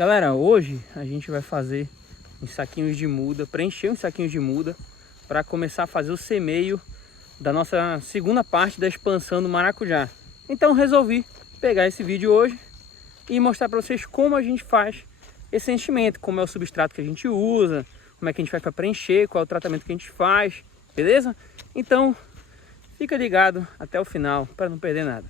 Galera, hoje a gente vai fazer uns saquinhos de muda, preencher uns saquinhos de muda para começar a fazer o semeio da nossa segunda parte da expansão do maracujá. Então resolvi pegar esse vídeo hoje e mostrar para vocês como a gente faz esse enchimento, como é o substrato que a gente usa, como é que a gente faz para preencher, qual é o tratamento que a gente faz, beleza? Então fica ligado até o final para não perder nada.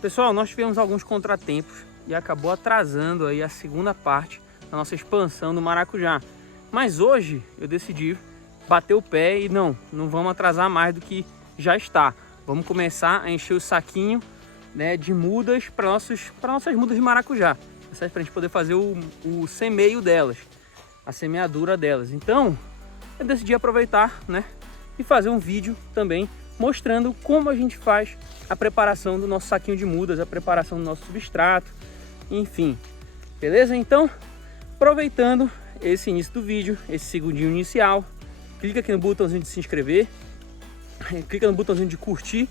Pessoal, nós tivemos alguns contratempos e acabou atrasando aí a segunda parte da nossa expansão do maracujá. Mas hoje eu decidi bater o pé e não vamos atrasar mais do que já está. Vamos começar a encher o saquinho, né, de mudas para nossas mudas de maracujá, para a gente poder fazer o semeio delas, a semeadura delas. Então eu decidi aproveitar, né, e fazer um vídeo também mostrando como a gente faz a preparação do nosso saquinho de mudas, a preparação do nosso substrato, enfim, beleza? Então, aproveitando esse início do vídeo, esse segundinho inicial, clica aqui no botãozinho de se inscrever, clica no botãozinho de curtir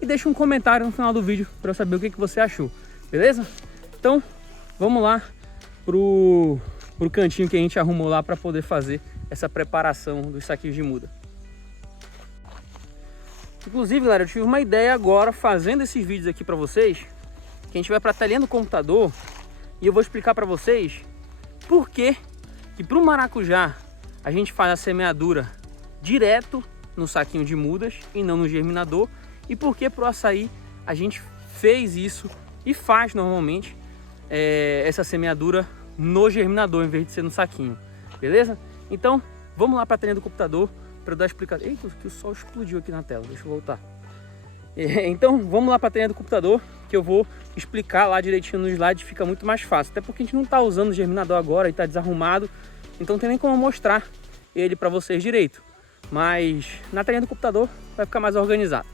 e deixa um comentário no final do vídeo para eu saber o que você achou, beleza? Então, vamos lá pro cantinho que a gente arrumou lá para poder fazer essa preparação dos saquinhos de muda. Inclusive, galera, eu tive uma ideia agora fazendo esses vídeos aqui para vocês, que a gente vai para a telinha do computador e eu vou explicar para vocês por que para o maracujá a gente faz a semeadura direto no saquinho de mudas e não no germinador, e por que para o açaí a gente fez isso e faz normalmente essa semeadura no germinador em vez de ser no saquinho, beleza? Então vamos lá para a telinha do computador para eu dar explicação. Eita, que o sol explodiu aqui na tela, deixa eu voltar. Então vamos lá para a telinha do computador que eu vou explicar lá direitinho no slide, fica muito mais fácil, até porque a gente não está usando o germinador agora e está desarrumado, então não tem nem como mostrar ele para vocês direito, mas na telinha do computador vai ficar mais organizado.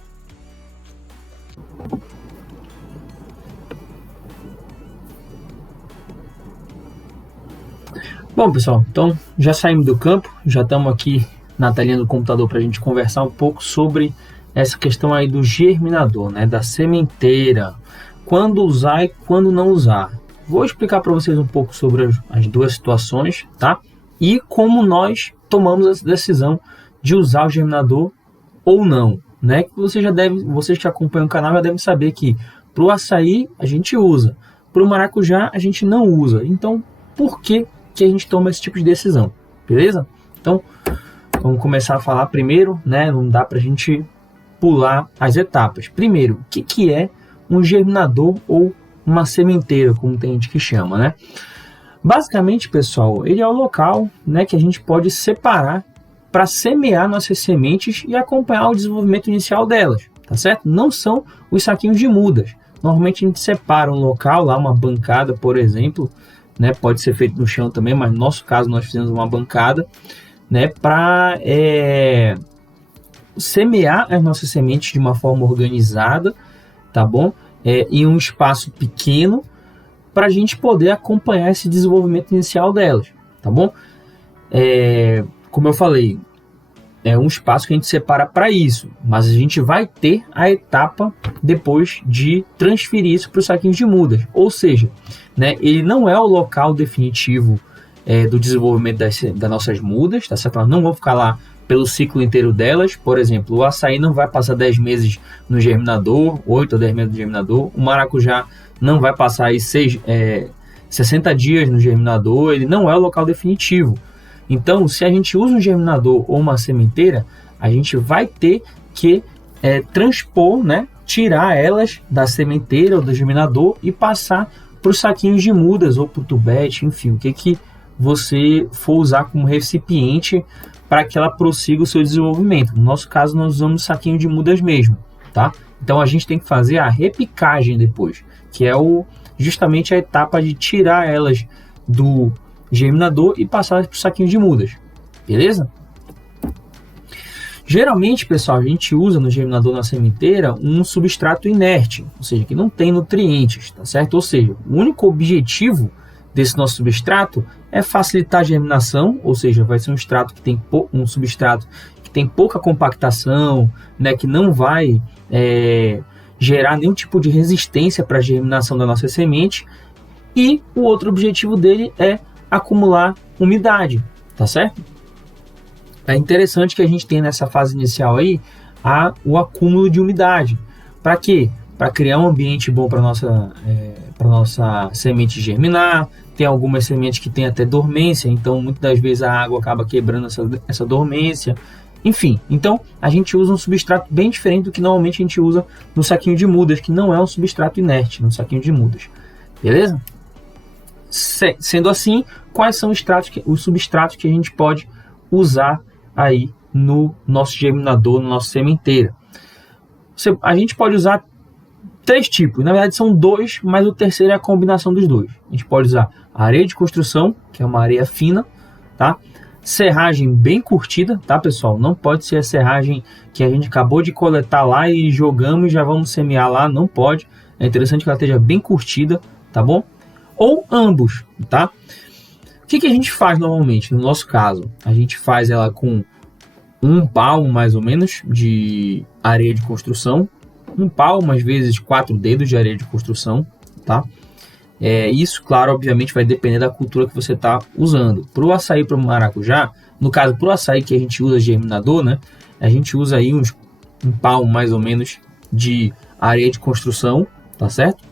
Bom, pessoal, então já saímos do campo, já estamos aqui na telinha do computador para a gente conversar um pouco sobre essa questão aí do germinador, né, da sementeira, quando usar e quando não usar. Vou explicar para vocês um pouco sobre as duas situações, tá? E como nós tomamos essa decisão de usar o germinador ou não, né? Que vocês que acompanham o canal já devem saber que para o açaí a gente usa, para o maracujá a gente não usa. Então, por que a gente toma esse tipo de decisão, beleza? Então, vamos começar a falar primeiro, né? Não dá para a gente pular as etapas. Primeiro, o que é um germinador ou uma sementeira, como tem gente que chama, né? Basicamente, pessoal, ele é o local, né, que a gente pode separar para semear nossas sementes e acompanhar o desenvolvimento inicial delas, tá certo? Não são os saquinhos de mudas. Normalmente a gente separa um local, lá uma bancada, por exemplo, né? Pode ser feito no chão também, mas no nosso caso nós fizemos uma bancada, né, para semear as nossas sementes de uma forma organizada, tá bom? Em um espaço pequeno, para a gente poder acompanhar esse desenvolvimento inicial delas, tá bom? Como eu falei, é um espaço que a gente separa para isso, mas a gente vai ter a etapa depois de transferir isso para os saquinhos de mudas, ou seja, né, ele não é o local definitivo do desenvolvimento das nossas mudas, tá certo? Elas não vão ficar lá pelo ciclo inteiro delas. Por exemplo, o açaí não vai passar 10 meses no germinador, 8 ou 10 meses no germinador, o maracujá não vai passar aí 60 dias no germinador, ele não é o local definitivo. Então, se a gente usa um germinador ou uma sementeira, a gente vai ter que transpor, né, tirar elas da sementeira ou do germinador e passar para os saquinhos de mudas ou para o tubete, enfim, o que você for usar como recipiente para que ela prossiga o seu desenvolvimento. No nosso caso, nós usamos saquinho de mudas mesmo, tá? Então, a gente tem que fazer a repicagem depois, que é justamente a etapa de tirar elas do germinador e passar para o saquinho de mudas, beleza? Geralmente, pessoal, a gente usa no germinador na sementeira um substrato inerte, ou seja, que não tem nutrientes, tá certo? Ou seja, o único objetivo desse nosso substrato é facilitar a germinação, ou seja, vai ser um substrato que tem pouca compactação, né, que não vai gerar nenhum tipo de resistência para a germinação da nossa semente, e o outro objetivo dele é acumular umidade, tá certo? É interessante que a gente tenha nessa fase inicial aí o acúmulo de umidade. Para quê? Para criar um ambiente bom para nossa semente germinar. Tem algumas sementes que têm até dormência, então muitas das vezes a água acaba quebrando essa dormência. Enfim, então a gente usa um substrato bem diferente do que normalmente a gente usa no saquinho de mudas, que não é um substrato inerte, no saquinho de mudas. Beleza? Sendo assim, quais são os substratos que a gente pode usar aí no nosso germinador, na nossa sementeira? A gente pode usar 3 tipos, na verdade são 2, mas o terceiro é a combinação dos 2. A gente pode usar areia de construção, que é uma areia fina, tá? Serragem bem curtida, tá, pessoal? Não pode ser a serragem que a gente acabou de coletar lá e jogamos e já vamos semear lá, não pode. É interessante que ela esteja bem curtida, tá bom? Ou ambos, tá? O que a gente faz normalmente? No nosso caso, a gente faz ela com 1 palmo mais ou menos de areia de construção, 1 palmo, às vezes 4 dedos de areia de construção, tá? Isso, claro, obviamente vai depender da cultura que você está usando. Para o açaí, para o maracujá, no caso, para o açaí que a gente usa germinador, né? A gente usa aí 1 palmo mais ou menos de areia de construção, tá certo?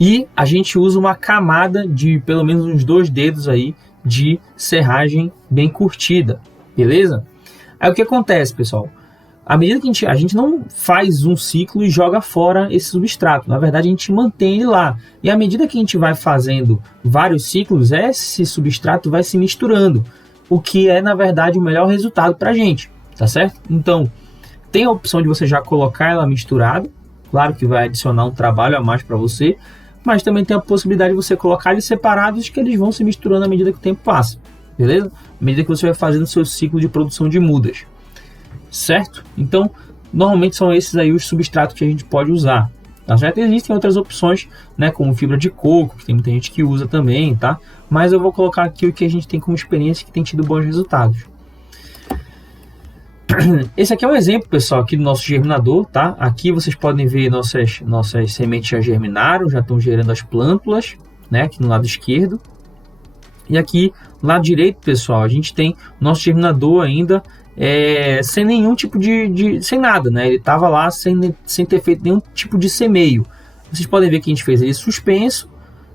E a gente usa uma camada de pelo menos uns 2 dedos aí de serragem bem curtida, beleza? Aí o que acontece, pessoal? À medida que a gente não faz um ciclo e joga fora esse substrato, na verdade a gente mantém ele lá. E à medida que a gente vai fazendo vários ciclos, esse substrato vai se misturando, o que é na verdade o melhor resultado para a gente, tá certo? Então, tem a opção de você já colocar ela misturada, claro que vai adicionar um trabalho a mais para você, mas também tem a possibilidade de você colocar eles separados, que eles vão se misturando à medida que o tempo passa, beleza? À medida que você vai fazendo o seu ciclo de produção de mudas, certo? Então, normalmente são esses aí os substratos que a gente pode usar, tá certo? Existem outras opções, né, como fibra de coco, que tem muita gente que usa também, tá? Mas eu vou colocar aqui o que a gente tem como experiência que tem tido bons resultados. Esse aqui é um exemplo, pessoal, aqui do nosso germinador, tá? Aqui vocês podem ver nossas sementes já germinaram, já estão gerando as plântulas, né? Aqui no lado esquerdo. E aqui no lado direito, pessoal, a gente tem nosso germinador ainda sem nenhum tipo sem nada, né? Ele estava lá sem ter feito nenhum tipo de semeio. Vocês podem ver que a gente fez ele suspenso,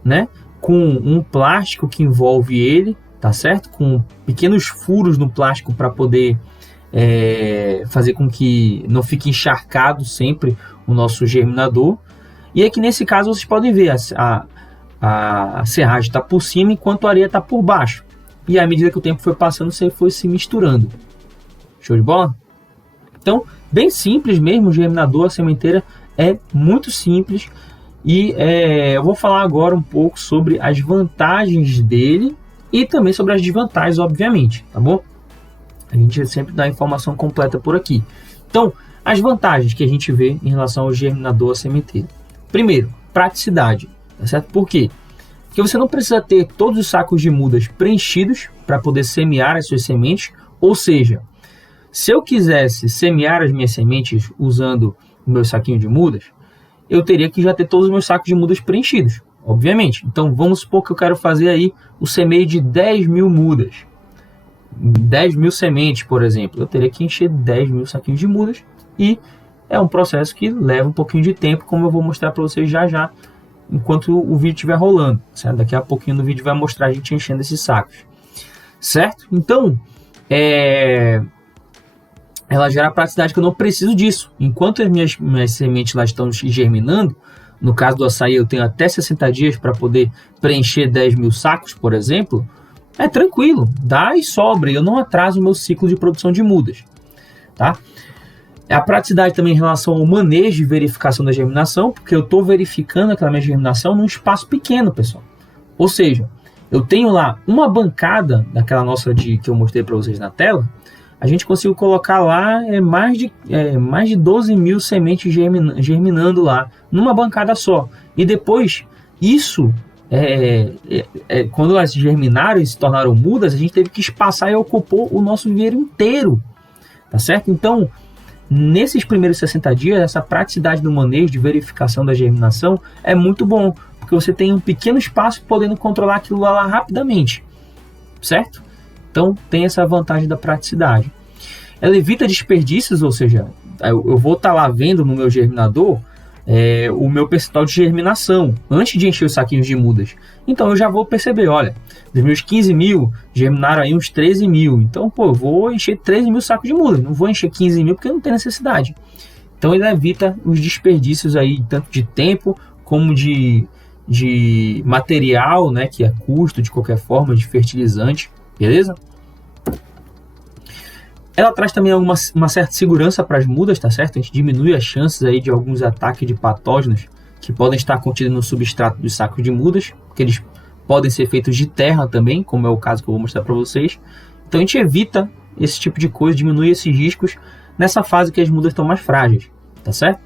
né? Com um plástico que envolve ele, tá certo? Com pequenos furos no plástico para poder fazer com que não fique encharcado sempre o nosso germinador. E aqui nesse caso vocês podem ver a serragem está por cima enquanto a areia está por baixo. E à medida que o tempo foi passando, você foi se misturando. Show de bola? Então, bem simples mesmo, o germinador, a sementeira é muito simples. E eu vou falar agora um pouco sobre as vantagens dele e também sobre as desvantagens, obviamente, tá bom? A gente sempre dá a informação completa por aqui. Então, as vantagens que a gente vê em relação ao germinador, a sementeira. Primeiro, praticidade, tá certo? Por quê? Porque você não precisa ter todos os sacos de mudas preenchidos para poder semear as suas sementes. Ou seja, se eu quisesse semear as minhas sementes usando o meu saquinho de mudas, eu teria que já ter todos os meus sacos de mudas preenchidos, obviamente. Então, vamos supor que eu quero fazer aí o semeio de 10 mil mudas. 10 mil sementes, por exemplo. Eu teria que encher 10 mil saquinhos de mudas e é um processo que leva um pouquinho de tempo, como eu vou mostrar para vocês já, enquanto o vídeo estiver rolando, certo? Daqui a pouquinho no vídeo vai mostrar a gente enchendo esses sacos, certo? Então, ela gera praticidade que eu não preciso disso. Enquanto as minhas sementes lá estão germinando, no caso do açaí eu tenho até 60 dias para poder preencher 10 mil sacos, por exemplo, é tranquilo, dá e sobra, eu não atraso o meu ciclo de produção de mudas, tá? A praticidade também em relação ao manejo e verificação da germinação, porque eu estou verificando aquela minha germinação num espaço pequeno, pessoal. Ou seja, eu tenho lá uma bancada daquela nossa que eu mostrei para vocês na tela, a gente conseguiu colocar lá mais de 12 mil sementes germinando lá, numa bancada só. E depois, isso, quando elas germinaram e se tornaram mudas, a gente teve que espaçar e ocupou o nosso viveiro inteiro, tá certo? Então, nesses primeiros 60 dias, essa praticidade do manejo de verificação da germinação é muito bom, porque você tem um pequeno espaço podendo controlar aquilo lá rapidamente, certo? Então, tem essa vantagem da praticidade. Ela evita desperdícios, ou seja, eu vou estar lá vendo no meu germinador o meu percentual de germinação antes de encher os saquinhos de mudas. Então, eu já vou perceber, olha, dos meus 15 mil, germinaram aí uns 13 mil. Então, eu vou encher 13 mil sacos de mudas, não vou encher 15 mil porque não tem necessidade. Então, ele evita os desperdícios aí, tanto de tempo como de material, né, que é custo de qualquer forma, de fertilizante, beleza? Ela traz também uma certa segurança para as mudas, tá certo? A gente diminui as chances aí de alguns ataques de patógenos que podem estar contidos no substrato dos sacos de mudas, porque eles podem ser feitos de terra também, como é o caso que eu vou mostrar para vocês. Então a gente evita esse tipo de coisa, diminui esses riscos nessa fase que as mudas estão mais frágeis, tá certo?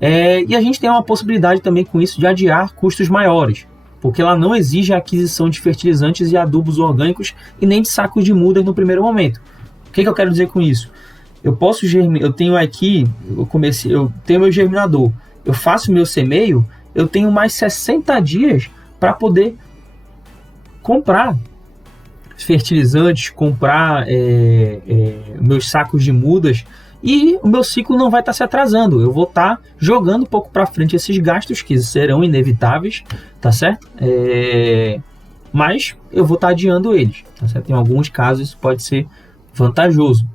E a gente tem uma possibilidade também com isso de adiar custos maiores, porque ela não exige a aquisição de fertilizantes e adubos orgânicos e nem de sacos de mudas no primeiro momento. O que eu quero dizer com isso? Eu tenho aqui, eu tenho meu germinador, eu faço meu semeio, eu tenho mais 60 dias para poder comprar fertilizantes, comprar meus sacos de mudas, e o meu ciclo não vai estar se atrasando. Eu vou estar jogando um pouco para frente esses gastos que serão inevitáveis, tá certo? Mas eu vou estar adiando eles, tá certo? Em alguns casos isso pode ser vantajoso.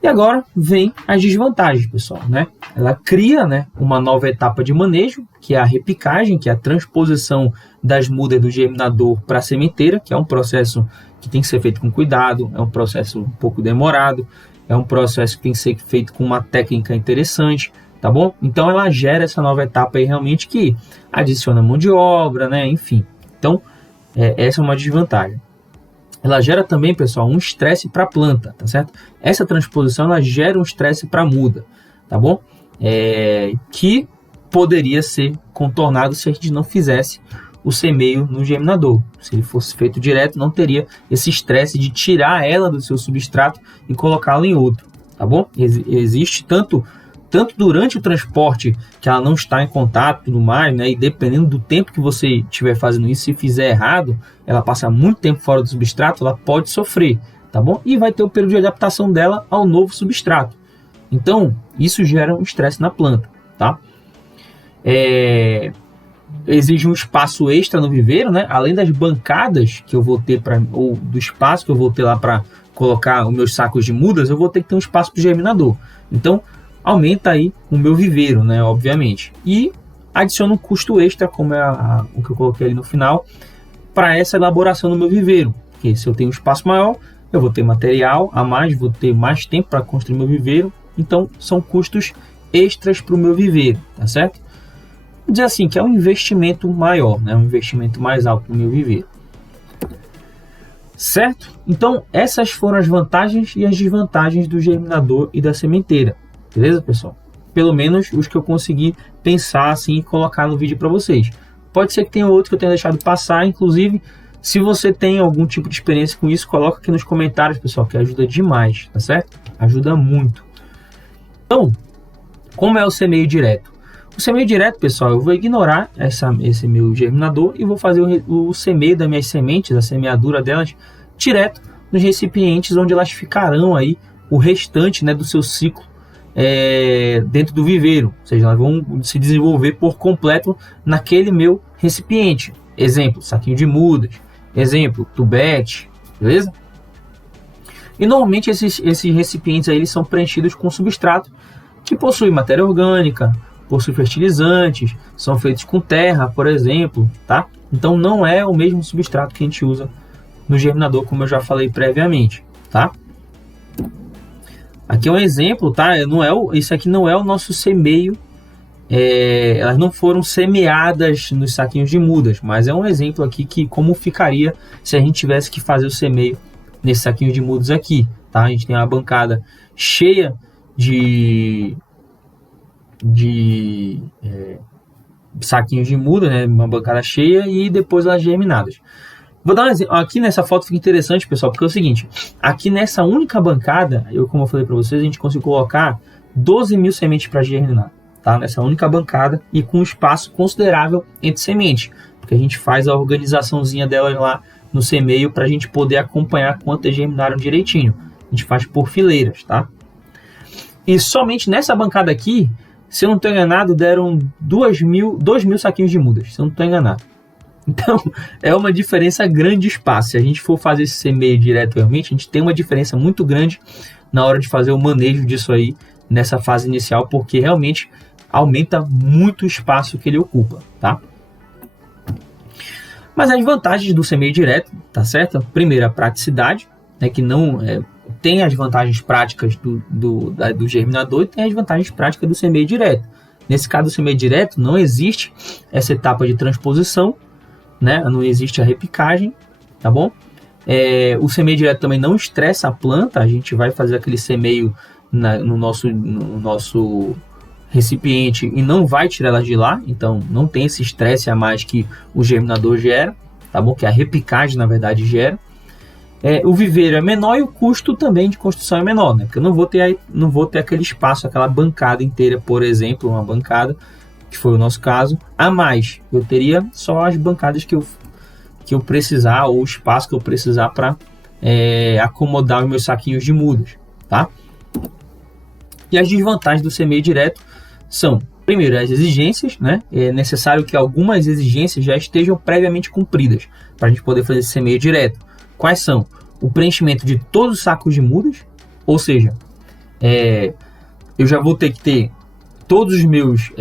E agora vem as desvantagens, pessoal, né? Ela cria, né, uma nova etapa de manejo, que é a repicagem, que é a transposição das mudas do germinador para a sementeira, que é um processo que tem que ser feito com cuidado, é um processo um pouco demorado, é um processo que tem que ser feito com uma técnica interessante, tá bom? Então ela gera essa nova etapa aí realmente que adiciona mão de obra, né? Enfim, então essa é uma desvantagem. Ela gera também, pessoal, um estresse para a planta, tá certo? Essa transposição ela gera um estresse para a muda, tá bom? Que poderia ser contornado se a gente não fizesse o semeio no germinador. Se ele fosse feito direto, não teria esse estresse de tirar ela do seu substrato e colocá-la em outro, tá bom? Existe tanto durante o transporte, que ela não está em contato e tudo mais, né? E dependendo do tempo que você estiver fazendo isso, se fizer errado, ela passa muito tempo fora do substrato, ela pode sofrer, tá bom? E vai ter o período de adaptação dela ao novo substrato. Então, isso gera um estresse na planta, tá? Exige um espaço extra no viveiro, né? Além das bancadas que eu vou ter, ou do espaço que eu vou ter lá para colocar os meus sacos de mudas, eu vou ter que ter um espaço para o germinador. Então, aumenta aí o meu viveiro, né, obviamente. E adiciona um custo extra, como o que eu coloquei ali no final, para essa elaboração do meu viveiro. Porque se eu tenho um espaço maior, eu vou ter material a mais, vou ter mais tempo para construir meu viveiro. Então, são custos extras para o meu viveiro, tá certo? Vou dizer assim, que é um investimento maior, né, um investimento mais alto no meu viveiro. Certo? Então, essas foram as vantagens e as desvantagens do germinador e da sementeira. Beleza, pessoal? Pelo menos os que eu consegui pensar assim e colocar no vídeo para vocês. Pode ser que tenha outro que eu tenha deixado passar. Inclusive, se você tem algum tipo de experiência com isso, coloca aqui nos comentários, pessoal, que ajuda demais, tá certo? Ajuda muito. Então, como é o semeio direto? O semeio direto, pessoal, eu vou ignorar esse meu germinador e vou fazer o semeio das minhas sementes, a semeadura delas, direto nos recipientes onde elas ficarão aí o restante, né, do seu ciclo dentro do viveiro, ou seja, elas vão se desenvolver por completo naquele meu recipiente. Exemplo, saquinho de mudas, exemplo, tubete, beleza? E normalmente esses recipientes aí, eles são preenchidos com substrato que possui matéria orgânica, possui fertilizantes, são feitos com terra, por exemplo, tá? Então não é o mesmo substrato que a gente usa no germinador, como eu já falei previamente, tá? Aqui é um exemplo, tá? Isso aqui não é o nosso semeio. Elas não foram semeadas nos saquinhos de mudas, mas é um exemplo aqui que como ficaria se a gente tivesse que fazer o semeio nesse saquinho de mudas aqui, tá? A gente tem uma bancada cheia de saquinhos de muda, né? Uma bancada cheia e depois elas germinadas. Vou dar um exemplo. Aqui nessa foto fica interessante, pessoal, porque é o seguinte, aqui nessa única bancada, como eu falei para vocês, a gente conseguiu colocar 12 mil sementes para germinar, tá? Nessa única bancada e com um espaço considerável entre sementes, porque a gente faz a organizaçãozinha delas lá no semeio para a gente poder acompanhar quantas germinaram direitinho. A gente faz por fileiras, tá? E somente nessa bancada aqui, se eu não estou enganado, deram 2 mil saquinhos de mudas, se eu não estou enganado. Então, é uma diferença grande de espaço. Se a gente for fazer esse semeio direto, realmente, a gente tem uma diferença muito grande na hora de fazer o manejo disso aí, nessa fase inicial, porque realmente aumenta muito o espaço que ele ocupa, tá? Mas as vantagens do semeio direto, tá certo? Primeiro, a praticidade, né, que não tem as vantagens práticas do germinador e tem as vantagens práticas do semeio direto. Nesse caso do semeio direto, não existe essa etapa de transposição, né? Não existe a repicagem, tá bom? O semeio direto também não estressa a planta, a gente vai fazer aquele semeio no nosso recipiente e não vai tirar ela de lá, então não tem esse estresse a mais que o germinador gera, tá bom? Que a repicagem, na verdade, gera. O viveiro é menor e o custo também de construção é menor, né? Porque eu não vou ter aquele espaço, aquela bancada inteira, por exemplo, uma bancada, que foi o nosso caso, a mais. Eu teria só as bancadas que eu precisar, ou o espaço que eu precisar para acomodar os meus saquinhos de mudas, tá? E as desvantagens do semeio direto são, primeiro, as exigências, né? É necessário que algumas exigências já estejam previamente cumpridas para a gente poder fazer esse semeio direto. Quais são? O preenchimento de todos os sacos de mudas, ou seja, eu já vou ter que ter todos os meus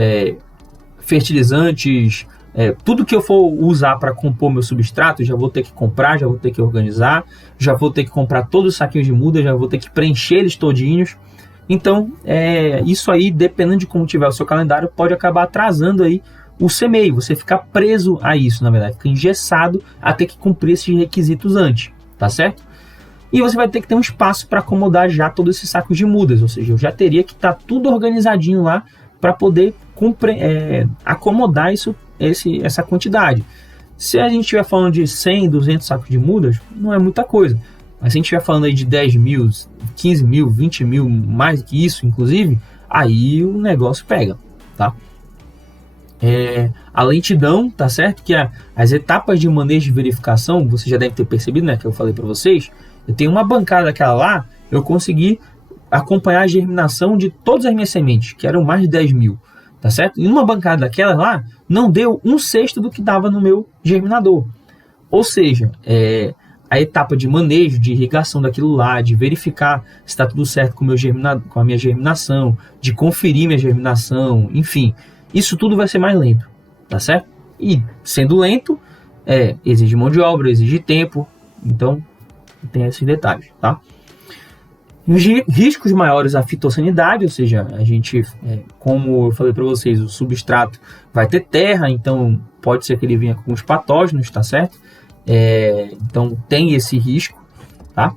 fertilizantes, tudo que eu for usar para compor meu substrato, já vou ter que comprar, já vou ter que organizar, já vou ter que comprar todos os saquinhos de muda, já vou ter que preencher eles todinhos. Então, isso aí, dependendo de como tiver o seu calendário, pode acabar atrasando aí o semeio. Você fica preso a isso, na verdade, fica engessado a ter que cumprir esses requisitos antes, tá certo? E você vai ter que ter um espaço para acomodar já todos esses sacos de mudas, ou seja, eu já teria que estar tudo organizadinho lá para poder acomodar essa quantidade. Se a gente estiver falando de 100, 200 sacos de mudas, não é muita coisa. Mas se a gente estiver falando aí de 10 mil, 15 mil, 20 mil, mais do que isso, inclusive, aí o negócio pega, tá? A lentidão, tá certo? Que as etapas de manejo de verificação, você já deve ter percebido, né? Que eu falei para vocês. Eu tenho uma bancada daquela lá, eu consegui acompanhar a germinação de todas as minhas sementes, que eram mais de 10 mil, tá certo? E uma bancada daquela lá, não deu 1/6 do que dava no meu germinador. Ou seja, a etapa de manejo, de irrigação daquilo lá, de verificar se está tudo certo com a minha germinação, de conferir minha germinação, enfim, isso tudo vai ser mais lento, tá certo? E sendo lento, exige mão de obra, exige tempo, então tem esses detalhes, tá? Riscos maiores à fitossanidade, ou seja, a gente, como eu falei para vocês, o substrato vai ter terra, então pode ser que ele venha com os patógenos, tá certo? Então tem esse risco, tá?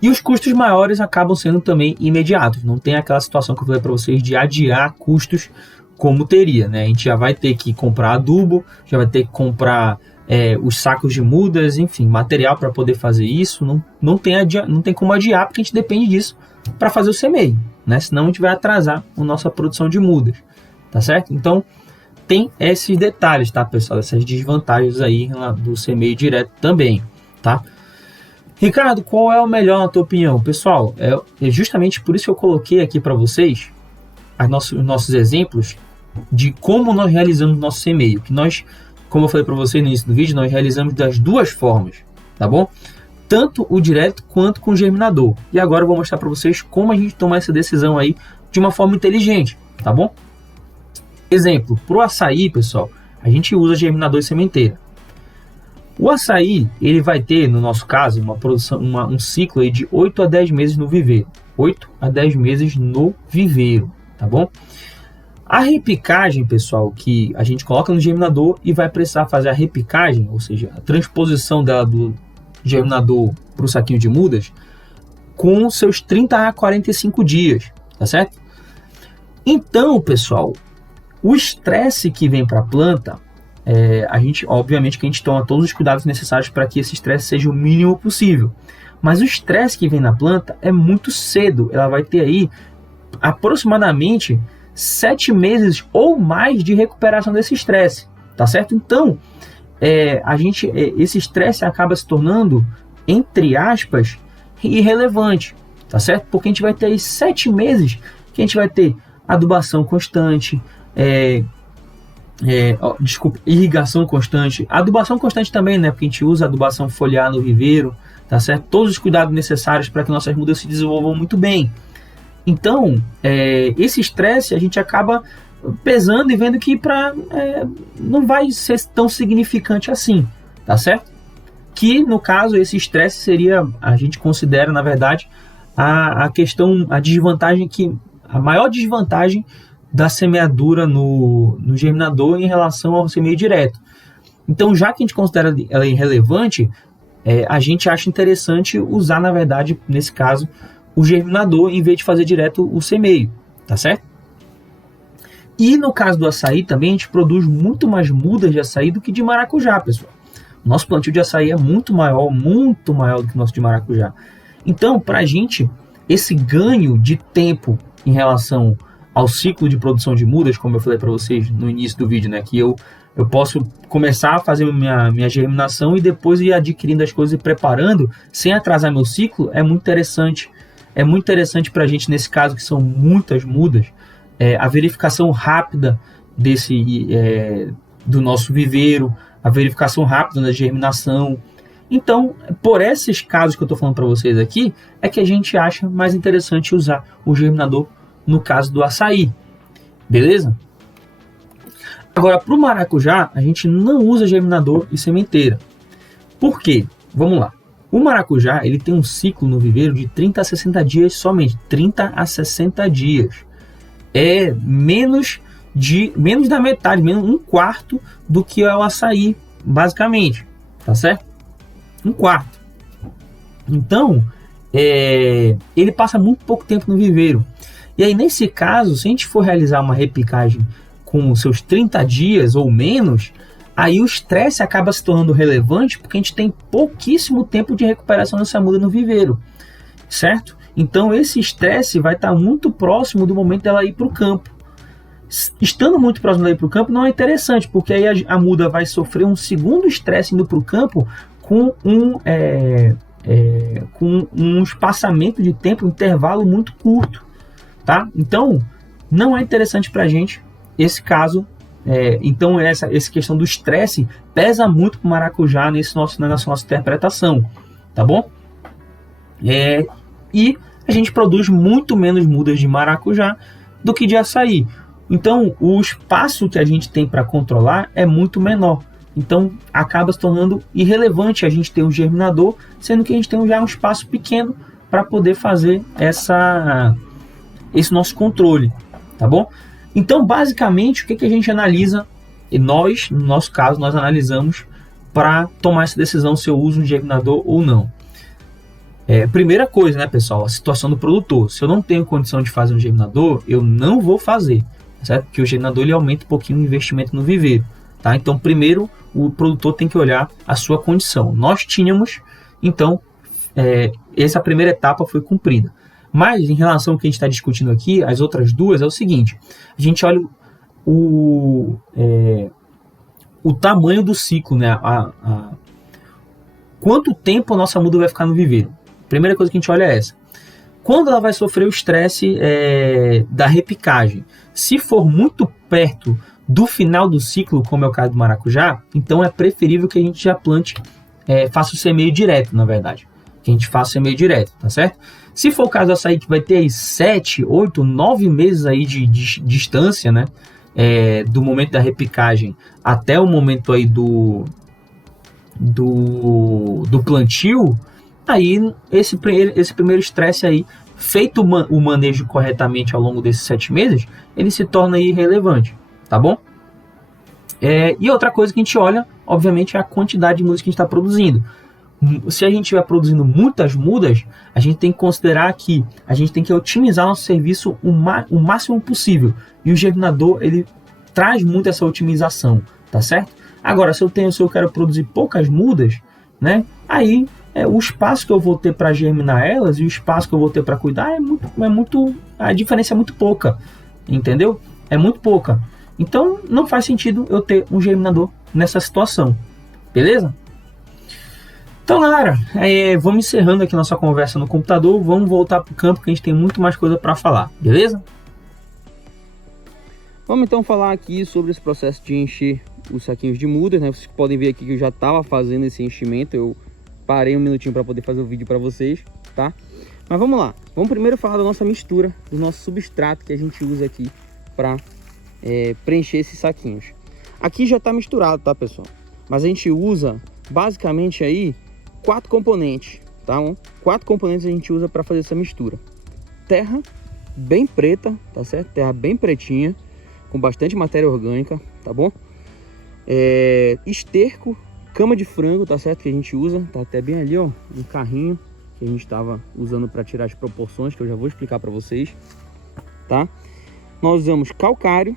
E os custos maiores acabam sendo também imediatos, não tem aquela situação que eu falei para vocês de adiar custos como teria, né? A gente já vai ter que comprar adubo, já vai ter que comprar os sacos de mudas, enfim, material para poder fazer isso, não tem como adiar, porque a gente depende disso para fazer o semeio, né? Senão a gente vai atrasar a nossa produção de mudas, tá certo? Então tem esses detalhes, tá, pessoal? Essas desvantagens aí do semeio direto também, tá? Ricardo, qual é o melhor na tua opinião? Pessoal, é justamente por isso que eu coloquei aqui para vocês os nossos exemplos de como nós realizamos o nosso semeio, que nós, como eu falei para vocês no início do vídeo, nós realizamos das duas formas, tá bom? Tanto o direto quanto com o germinador. E agora eu vou mostrar para vocês como a gente toma essa decisão aí de uma forma inteligente, tá bom? Exemplo, para o açaí, pessoal, a gente usa germinador e sementeira. O açaí, ele vai ter, no nosso caso, uma produção, um ciclo aí de 8 a 10 meses no viveiro. 8 a 10 meses no viveiro, tá bom? A repicagem, pessoal, que a gente coloca no germinador e vai precisar fazer a repicagem, ou seja, a transposição dela do germinador para o saquinho de mudas, com seus 30 a 45 dias, tá certo? Então, pessoal, o estresse que vem para a planta, obviamente que a gente toma todos os cuidados necessários para que esse estresse seja o mínimo possível. Mas o estresse que vem na planta é muito cedo, ela vai ter aí aproximadamente 7 meses ou mais de recuperação desse estresse, tá certo? Então, esse estresse acaba se tornando, entre aspas, irrelevante, tá certo? Porque a gente vai ter aí 7 meses que a gente vai ter adubação constante, irrigação constante, adubação constante também, né? Porque a gente usa adubação foliar no viveiro, tá certo? Todos os cuidados necessários para que nossas mudas se desenvolvam muito bem. Então, esse estresse a gente acaba pesando e vendo que não vai ser tão significante assim, tá certo? Que, no caso, esse estresse seria, a gente considera, na verdade, a maior desvantagem da semeadura no germinador em relação ao semeio direto. Então, já que a gente considera ela irrelevante, a gente acha interessante usar, na verdade, nesse caso, o germinador em vez de fazer direto o semeio, tá certo? E no caso do açaí também, a gente produz muito mais mudas de açaí do que de maracujá, pessoal. Nosso plantio de açaí é muito maior do que o nosso de maracujá. Então, para a gente, esse ganho de tempo em relação ao ciclo de produção de mudas, como eu falei para vocês no início do vídeo, né, que eu posso começar a fazer minha germinação e depois ir adquirindo as coisas e preparando, sem atrasar meu ciclo, é muito interessante. É muito interessante para a gente, nesse caso, que são muitas mudas, a verificação rápida do nosso viveiro, a verificação rápida da germinação. Então, por esses casos que eu estou falando para vocês aqui, é que a gente acha mais interessante usar o germinador no caso do açaí, beleza? Agora, para o maracujá, a gente não usa germinador e sementeira. Por quê? Vamos lá. O maracujá, ele tem um ciclo no viveiro de 30 a 60 dias somente. 30 a 60 dias. É menos da metade, menos um quarto do que é o açaí, basicamente. Tá certo? Um quarto. Então, ele passa muito pouco tempo no viveiro. E aí, nesse caso, se a gente for realizar uma repicagem com seus 30 dias ou menos, aí o estresse acaba se tornando relevante porque a gente tem pouquíssimo tempo de recuperação dessa muda no viveiro, certo? Então esse estresse vai estar muito próximo do momento dela ir para o campo. Estando muito próximo dela ir para o campo não é interessante, porque aí a muda vai sofrer um segundo estresse indo para o campo com um espaçamento de tempo, um intervalo muito curto, tá? Então não é interessante para a gente esse caso. Então essa questão do estresse pesa muito para o maracujá nessa nossa interpretação, tá bom? E a gente produz muito menos mudas de maracujá do que de açaí. Então o espaço que a gente tem para controlar é muito menor. Então acaba se tornando irrelevante a gente ter um germinador, sendo que a gente tem já um espaço pequeno para poder fazer esse nosso controle, tá bom? Então, basicamente, o que a gente analisa, e no nosso caso, nós analisamos para tomar essa decisão se eu uso um germinador ou não. Primeira coisa, né, pessoal, a situação do produtor. Se eu não tenho condição de fazer um germinador, eu não vou fazer, certo? Porque o germinador ele aumenta um pouquinho o investimento no viveiro, tá? Então, primeiro, o produtor tem que olhar a sua condição. Nós tínhamos, então, essa primeira etapa foi cumprida. Mas, em relação ao que a gente está discutindo aqui, as outras duas é o seguinte: a gente olha o tamanho do ciclo, né? Quanto tempo a nossa muda vai ficar no viveiro. Primeira coisa que a gente olha é essa. Quando ela vai sofrer o estresse da repicagem. Se for muito perto do final do ciclo, como é o caso do maracujá, então é preferível que a gente já plante, faça o semeio direto, na verdade. Que a gente faça o semeio direto, tá certo? Se for o caso do açaí, que vai ter aí 7, 8, 9 meses aí de distância, né? Do momento da repicagem até o momento aí do plantio, aí esse primeiro estresse aí, feito o manejo corretamente ao longo desses 7 meses, ele se torna irrelevante, tá bom? E outra coisa que a gente olha, obviamente, é a quantidade de mudas que a gente está produzindo. Se a gente estiver produzindo muitas mudas, a gente tem que considerar que a gente tem que otimizar nosso serviço o máximo possível. E o germinador, ele traz muito essa otimização, tá certo? Agora, se eu quero produzir poucas mudas, né? Aí o espaço que eu vou ter para germinar elas e o espaço que eu vou ter para cuidar a diferença é muito pouca, entendeu? É muito pouca. Então, não faz sentido eu ter um germinador nessa situação, beleza? Então, galera, vamos encerrando aqui nossa conversa no computador. Vamos voltar para o campo que a gente tem muito mais coisa para falar, beleza? Vamos então falar aqui sobre esse processo de encher os saquinhos de mudas, né? Vocês podem ver aqui que eu já estava fazendo esse enchimento. Eu parei um minutinho para poder fazer o vídeo para vocês, tá? Mas vamos lá. Vamos primeiro falar da nossa mistura, do nosso substrato que a gente usa aqui para preencher esses saquinhos. Aqui já está misturado, tá, pessoal? Mas a gente usa basicamente aí 4 componentes, tá? 4 componentes a gente usa para fazer essa mistura. Terra bem preta, tá certo? Terra bem pretinha, com bastante matéria orgânica, tá bom? Esterco, cama de frango, tá certo? Que a gente usa, tá até bem ali, ó, um carrinho que a gente estava usando para tirar as proporções, que eu já vou explicar para vocês, tá? Nós usamos calcário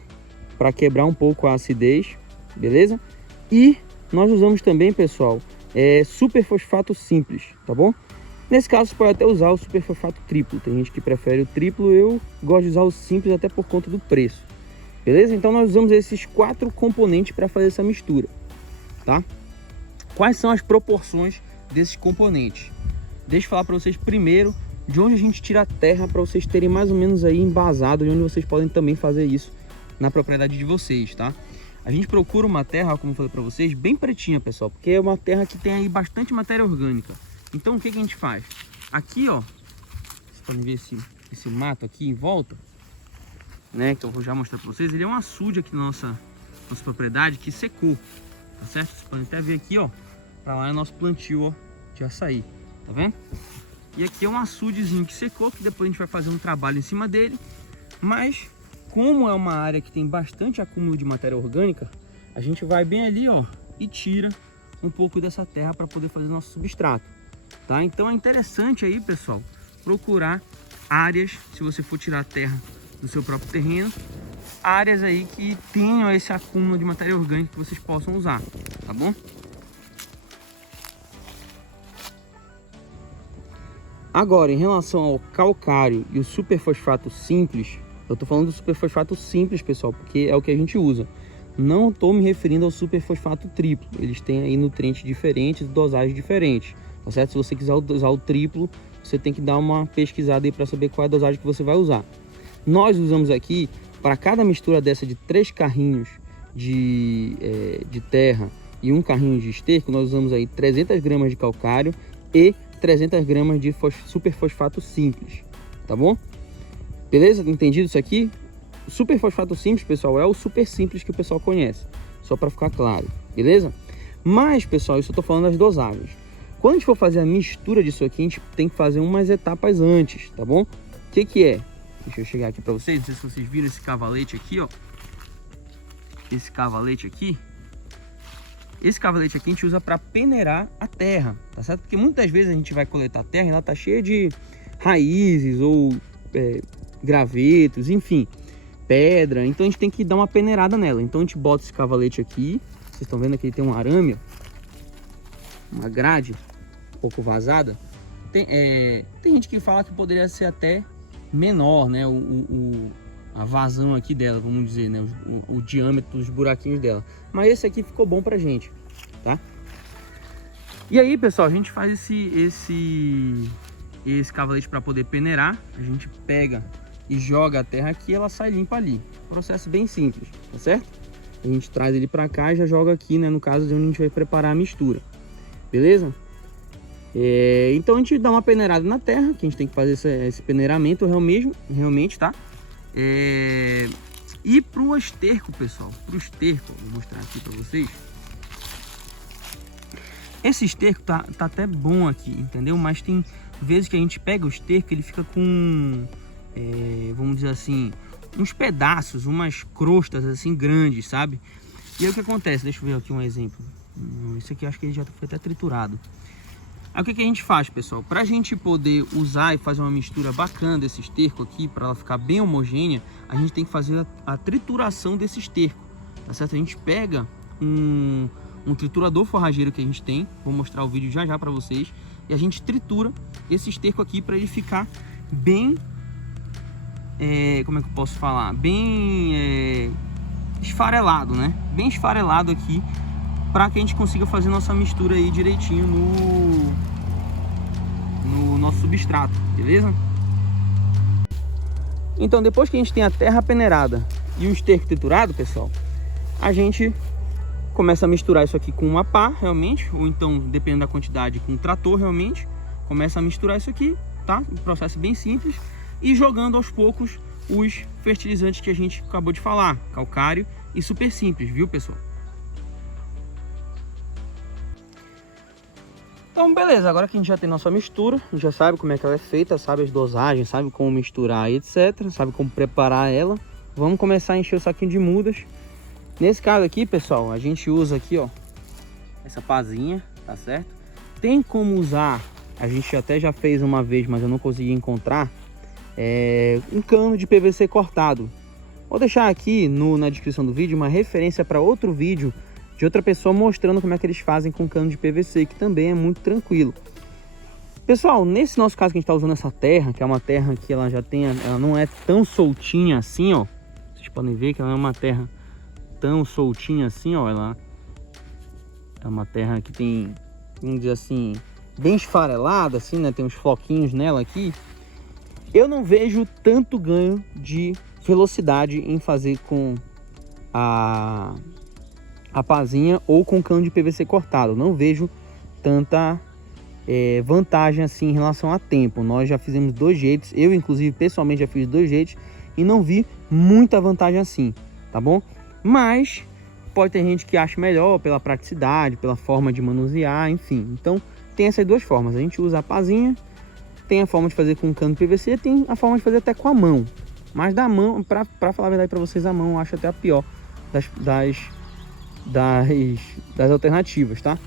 para quebrar um pouco a acidez, beleza? E nós usamos também, pessoal, superfosfato simples, tá bom? Nesse caso você pode até usar o superfosfato triplo. Tem gente que prefere o triplo, eu gosto de usar o simples até por conta do preço. Beleza? Então nós usamos esses 4 componentes para fazer essa mistura, tá? Quais são as proporções desses componentes? Deixa eu falar para vocês primeiro de onde a gente tira a terra, para vocês terem mais ou menos aí embasado, de onde vocês podem também fazer isso na propriedade de vocês, tá? A gente procura uma terra, como eu falei para vocês, bem pretinha, pessoal, porque é uma terra que tem aí bastante matéria orgânica. Então o que a gente faz? Aqui, ó, vocês podem ver esse mato aqui em volta, né, que eu vou já mostrar para vocês. Ele é um açude aqui na nossa propriedade que secou, tá certo? Vocês podem até ver aqui, ó, para lá é nosso plantio, ó, de açaí, tá vendo? E aqui é um açudezinho que secou, que depois a gente vai fazer um trabalho em cima dele. Mas como é uma área que tem bastante acúmulo de matéria orgânica, a gente vai bem ali, ó, e tira um pouco dessa terra para poder fazer nosso substrato, tá? Então é interessante aí, pessoal, procurar áreas, se você for tirar a terra do seu próprio terreno, áreas aí que tenham esse acúmulo de matéria orgânica que vocês possam usar, tá bom? Agora, em relação ao calcário e o superfosfato simples, eu tô falando do superfosfato simples, pessoal, porque é o que a gente usa. Não estou me referindo ao superfosfato triplo. Eles têm aí nutrientes diferentes, dosagens diferentes, tá certo? Se você quiser usar o triplo, você tem que dar uma pesquisada aí para saber qual é a dosagem que você vai usar. Nós usamos aqui, para cada mistura dessa de 3 carrinhos de terra e um carrinho de esterco, nós usamos aí 300 gramas de calcário e 300 gramas de superfosfato simples, tá bom? Beleza? Entendido isso aqui? O superfosfato simples, pessoal, é o super simples que o pessoal conhece, só para ficar claro, beleza? Mas, pessoal, isso eu tô falando das dosagens. Quando a gente for fazer a mistura disso aqui, a gente tem que fazer umas etapas antes, tá bom? O que que é? Deixa eu chegar aqui para vocês, não sei se vocês viram esse cavalete aqui, ó. Esse cavalete aqui. Esse cavalete aqui a gente usa para peneirar a terra, tá certo? Porque muitas vezes a gente vai coletar a terra e ela tá cheia de raízes ou gravetos, enfim, pedra. Então a gente tem que dar uma peneirada nela. Então a gente bota esse cavalete aqui. Vocês estão vendo que ele tem um arame, uma grade um pouco vazada. Tem gente que fala que poderia ser até menor, né? A vazão aqui dela, vamos dizer, né? O diâmetro dos buraquinhos dela. Mas esse aqui ficou bom pra gente, tá? E aí, pessoal, a gente faz esse cavalete para poder peneirar. A gente pega e joga a terra aqui, ela sai limpa ali. Processo bem simples, tá certo? A gente traz ele para cá e já joga aqui, né? No caso de onde a gente vai preparar a mistura, beleza? Então a gente dá uma peneirada na terra, que a gente tem que fazer esse peneiramento realmente, tá? E pro esterco, pessoal, vou mostrar aqui para vocês. Esse esterco tá até bom aqui, entendeu? Mas tem vezes que a gente pega o esterco, ele fica com, vamos dizer assim, uns pedaços, umas crostas assim grandes, sabe? E aí o que acontece? Deixa eu ver aqui um exemplo. Esse aqui eu acho que ele já foi até triturado. Aí o que a gente faz, pessoal? Para a gente poder usar e fazer uma mistura bacana desse esterco aqui, para ela ficar bem homogênea, a gente tem que fazer a trituração desse esterco, tá certo? A gente pega um triturador forrageiro que a gente tem, vou mostrar o vídeo já já para vocês, e a gente tritura esse esterco aqui para ele ficar bem, como é que eu posso falar? Bem esfarelado, né? Bem esfarelado aqui, para que a gente consiga fazer nossa mistura aí direitinho no nosso substrato, beleza? Então, depois que a gente tem a terra peneirada e o esterco triturado, pessoal, a gente começa a misturar isso aqui com uma pá, realmente, ou então, dependendo da quantidade, com um trator, realmente. Começa a misturar isso aqui, tá? Um processo bem simples. E jogando aos poucos os fertilizantes que a gente acabou de falar, calcário e super simples, viu, pessoal? Então, beleza, agora que a gente já tem nossa mistura, a gente já sabe como é que ela é feita, sabe as dosagens, sabe como misturar e etc, sabe como preparar ela. Vamos começar a encher o saquinho de mudas. Nesse caso aqui, pessoal, a gente usa aqui, ó, essa pazinha, tá certo? Tem como usar, a gente até já fez uma vez, mas eu não consegui encontrar, um cano de PVC cortado. Vou deixar aqui na descrição do vídeo uma referência para outro vídeo de outra pessoa mostrando como é que eles fazem com cano de PVC, que também é muito tranquilo. Pessoal, nesse nosso caso que a gente está usando essa terra, que é uma terra que ela não é tão soltinha assim, ó. Vocês podem ver que ela é uma terra tão soltinha assim, ó. Ela é uma terra que tem, vamos dizer assim, bem esfarelada assim, né? Tem uns floquinhos nela aqui. Eu não vejo tanto ganho de velocidade em fazer com a pazinha ou com cano de PVC cortado. Não vejo tanta vantagem assim em relação a tempo. Nós já fizemos 2 jeitos, eu inclusive pessoalmente já fiz 2 jeitos e não vi muita vantagem assim, tá bom? Mas pode ter gente que acha melhor pela praticidade, pela forma de manusear, enfim. Então tem essas 2 formas. A gente usa a pazinha, tem a forma de fazer com cano de PVC, tem a forma de fazer até com a mão. Mas da mão, pra falar a verdade pra vocês, a mão eu acho até a pior das alternativas, tá?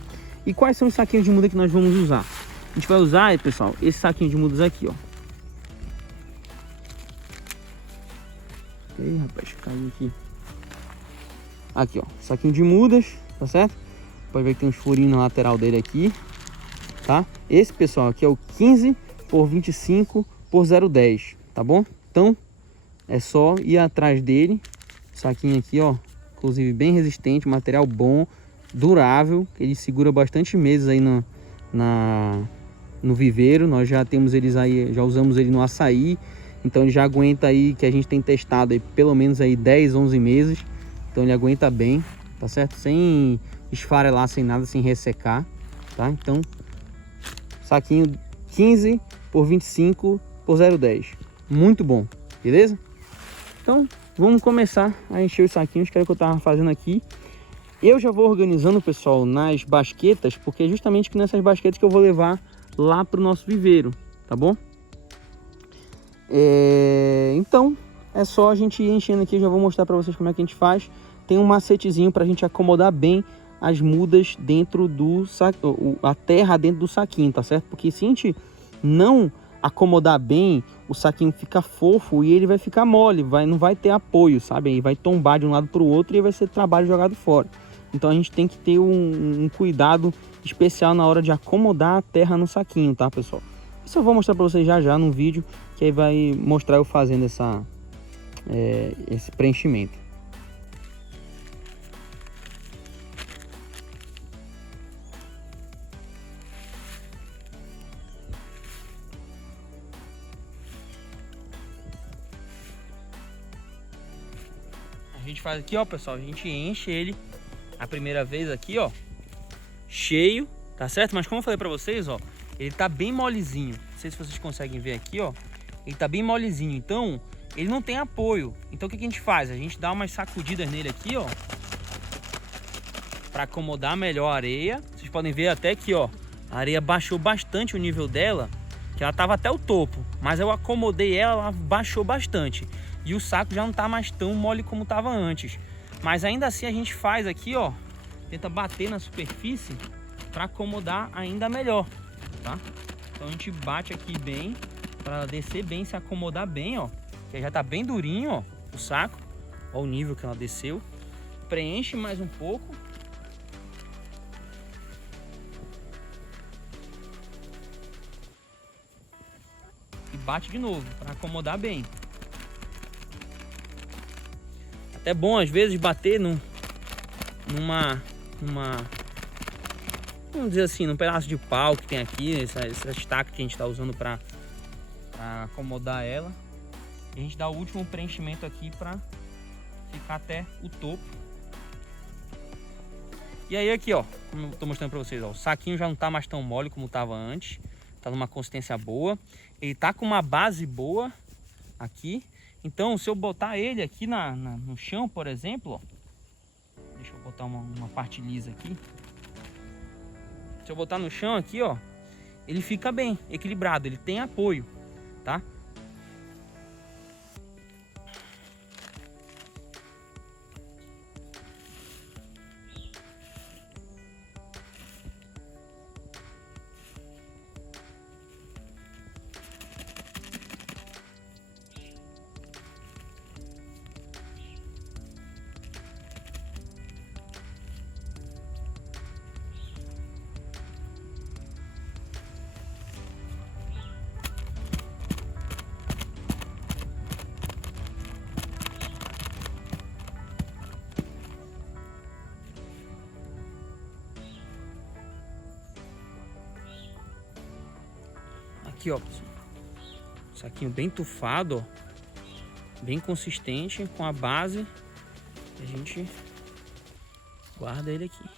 E quais são os saquinhos de muda que nós vamos usar? A gente vai usar, pessoal, esse saquinho de mudas aqui, ó. Ih, rapaz, caiu aqui. Aqui, ó, saquinho de mudas, tá certo? Pode ver que tem uns furinhos na lateral dele aqui, tá? Esse, pessoal, aqui é o 15 por 25 por 0,10, tá bom? Então, é só ir atrás dele. Saquinho aqui, ó, inclusive bem resistente, material bom, durável, ele segura bastante meses aí no viveiro. Nós já temos eles aí, já usamos ele no açaí, então ele já aguenta aí, que a gente tem testado aí pelo menos aí 10, 11 meses. Então ele aguenta bem, tá certo? Sem esfarelar, sem nada, sem ressecar, tá? Então, saquinho 15 por 25 por 0,10, muito bom, beleza? Então, vamos começar a encher os saquinhos, que era o que eu tava fazendo aqui. Eu já vou organizando, pessoal, nas basquetas, porque é justamente nessas basquetas que eu vou levar lá pro nosso viveiro, tá bom? Então, é só a gente ir enchendo aqui. Eu já vou mostrar para vocês como é que a gente faz. Tem um macetezinho para a gente acomodar bem as mudas dentro do saco, a terra dentro do saquinho, tá certo? Porque se a gente não acomodar bem, o saquinho fica fofo e ele vai ficar mole, não vai ter apoio, sabe? Ele vai tombar de um lado para o outro e vai ser trabalho jogado fora. Então a gente tem que ter um cuidado especial na hora de acomodar a terra no saquinho, tá, pessoal? Isso eu vou mostrar para vocês já no vídeo, que aí vai mostrar eu fazendo esse preenchimento. A gente faz aqui, ó, pessoal, a gente enche ele a primeira vez aqui, ó, cheio, tá certo? Mas como eu falei pra vocês, ó, ele tá bem molezinho. Não sei se vocês conseguem ver aqui, ó, ele tá bem molezinho, então ele não tem apoio. Então o que a gente faz? A gente dá umas sacudidas nele aqui, ó, pra acomodar melhor a areia. Vocês podem ver até que, ó, a areia baixou bastante o nível dela, que ela tava até o topo, mas eu acomodei ela baixou bastante. E o saco já não tá mais tão mole como tava antes. Mas ainda assim a gente faz aqui, ó, tenta bater na superfície para acomodar ainda melhor, tá? Então a gente bate aqui bem, para ela descer bem, se acomodar bem, ó. Que já tá bem durinho, ó, o saco. Ó o nível que ela desceu. Preenche mais um pouco. E bate de novo, para acomodar bem. Até bom às vezes bater numa vamos dizer assim, num pedaço de pau que tem aqui, essa estaca que a gente está usando para acomodar ela. E a gente dá o último preenchimento aqui para ficar até o topo. E aí aqui, ó, como eu tô mostrando para vocês, ó, o saquinho já não tá mais tão mole como tava antes, tá numa consistência boa. Ele tá com uma base boa aqui. Então, se eu botar ele aqui no chão, por exemplo, ó, deixa eu botar uma parte lisa aqui. Se eu botar no chão aqui, ó, ele fica bem equilibrado, ele tem apoio, tá? Aqui, ó, pessoal. Saquinho bem tufado, ó. Bem consistente, com a base. A gente guarda ele aqui.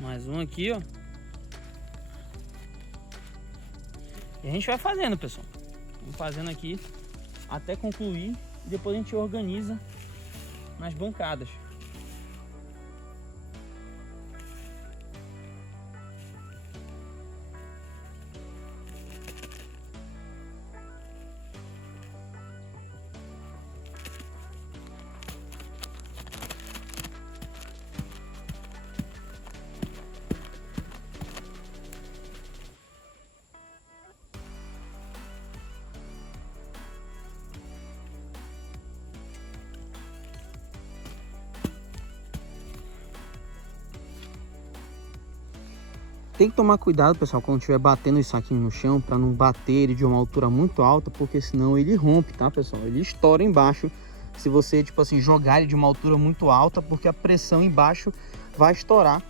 Mais um aqui, ó. E a gente vai fazendo, pessoal. Vamos fazendo aqui até concluir. E depois a gente organiza nas bancadas. Tem que tomar cuidado, pessoal, quando estiver batendo esse saquinho no chão, para não bater ele de uma altura muito alta, porque senão ele rompe, tá, pessoal? Ele estoura embaixo se você, tipo assim, jogar ele de uma altura muito alta, porque a pressão embaixo vai estourar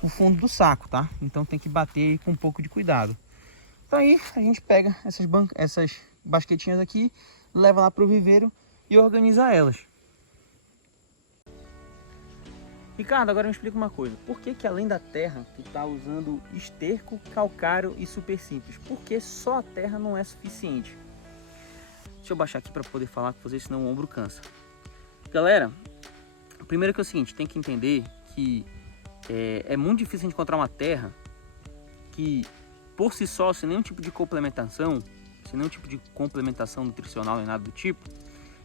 o fundo do saco, tá? Então tem que bater com um pouco de cuidado. Então aí a gente pega essas basquetinhas aqui, leva lá pro viveiro e organiza elas. Ricardo, agora me explica uma coisa. Por que além da terra, tu tá usando esterco, calcário e super simples? Por que só a terra não é suficiente? Deixa eu baixar aqui para poder falar com vocês, senão o ombro cansa. Galera, primeiro que é o seguinte, tem que entender que é muito difícil a gente encontrar uma terra que, por si só, sem nenhum tipo de complementação, nutricional nem nada do tipo,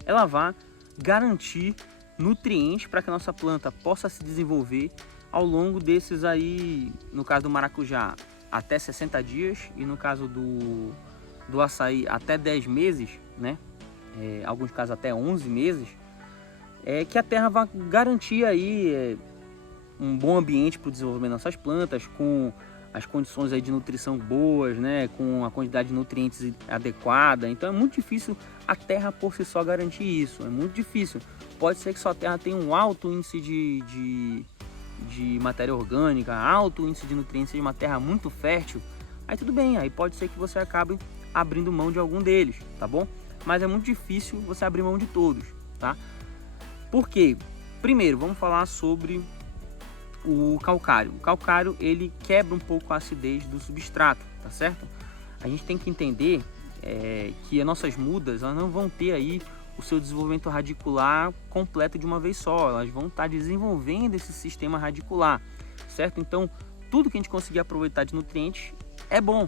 ela vá garantir nutrientes para que a nossa planta possa se desenvolver ao longo desses aí, no caso do maracujá, até 60 dias e no caso do açaí até 10 meses, né? Alguns casos até 11 meses, que a terra vai garantir aí um bom ambiente para o desenvolvimento das nossas plantas, com as condições aí de nutrição boas, né? Com a quantidade de nutrientes adequada. Então é muito difícil a terra por si só garantir isso, é muito difícil. Pode ser que sua terra tenha um alto índice de matéria orgânica, alto índice de nutrientes, seja uma terra muito fértil, aí tudo bem, aí pode ser que você acabe abrindo mão de algum deles, tá bom? Mas é muito difícil você abrir mão de todos, tá? Por quê? Primeiro, vamos falar sobre o calcário. O calcário, ele quebra um pouco a acidez do substrato, tá certo? A gente tem que entender que as nossas mudas, elas não vão ter aí o seu desenvolvimento radicular completo de uma vez só, elas vão estar desenvolvendo esse sistema radicular, certo? Então, tudo que a gente conseguir aproveitar de nutrientes é bom,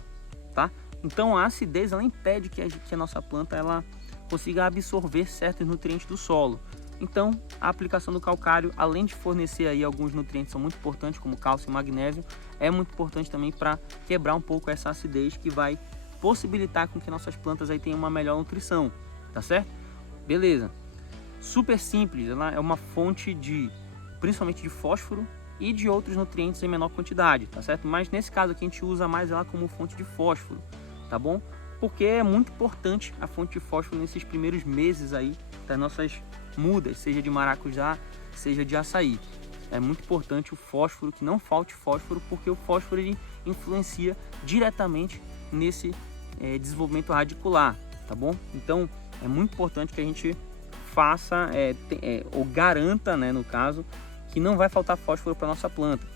tá? Então, a acidez, ela impede que a nossa planta ela consiga absorver certos nutrientes do solo. Então, a aplicação do calcário, além de fornecer aí alguns nutrientes que são muito importantes, como cálcio e magnésio, é muito importante também para quebrar um pouco essa acidez que vai possibilitar com que nossas plantas aí tenham uma melhor nutrição, tá certo? Beleza. Super simples, ela é uma fonte principalmente de fósforo e de outros nutrientes em menor quantidade, tá certo? Mas nesse caso aqui a gente usa mais ela como fonte de fósforo, tá bom? Porque é muito importante a fonte de fósforo nesses primeiros meses aí das nossas mudas, seja de maracujá, seja de açaí. É muito importante o fósforo, que não falte fósforo, porque o fósforo ele influencia diretamente nesse desenvolvimento radicular, tá bom? Então é muito importante que a gente faça ou garanta, né, no caso, que não vai faltar fósforo para nossa planta,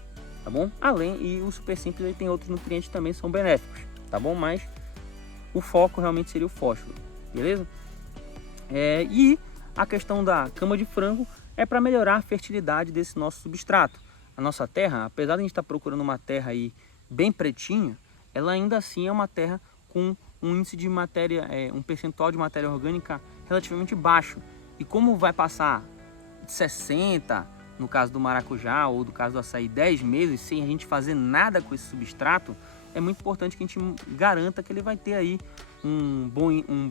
tá bom? E o super simples ele tem outros nutrientes que também são benéficos, tá bom? Mas o foco realmente seria o fósforo, beleza? E a questão da cama de frango é para melhorar a fertilidade desse nosso substrato. A nossa terra, apesar de a gente estar procurando uma terra aí bem pretinha, ela ainda assim é uma terra com um índice de matéria, um percentual de matéria orgânica relativamente baixo. E como vai passar de 60, no caso do maracujá, ou do caso do açaí, 10 meses sem a gente fazer nada com esse substrato, é muito importante que a gente garanta que ele vai ter aí um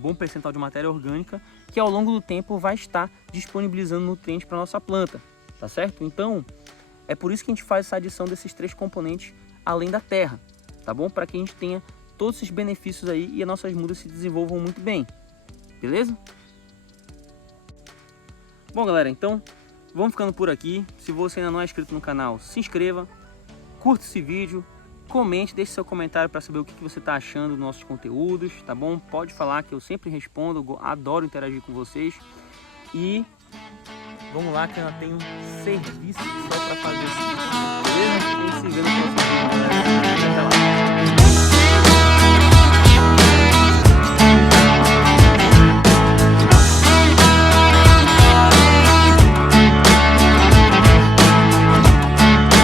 bom percentual de matéria orgânica que ao longo do tempo vai estar disponibilizando nutrientes para nossa planta, tá certo? Então, é por isso que a gente faz essa adição desses 3 componentes além da terra, tá bom? Para que a gente tenha todos esses benefícios aí e as nossas mudas se desenvolvam muito bem, beleza? Bom, galera, então vamos ficando por aqui. Se você ainda não é inscrito no canal, se inscreva, curta esse vídeo, comente, deixe seu comentário para saber o que você está achando dos nossos conteúdos, tá bom? Pode falar que eu sempre respondo, adoro interagir com vocês. E vamos lá que eu ainda tenho serviço só para fazer isso, beleza? A gente se vê no próximo vídeo, galera. Até lá.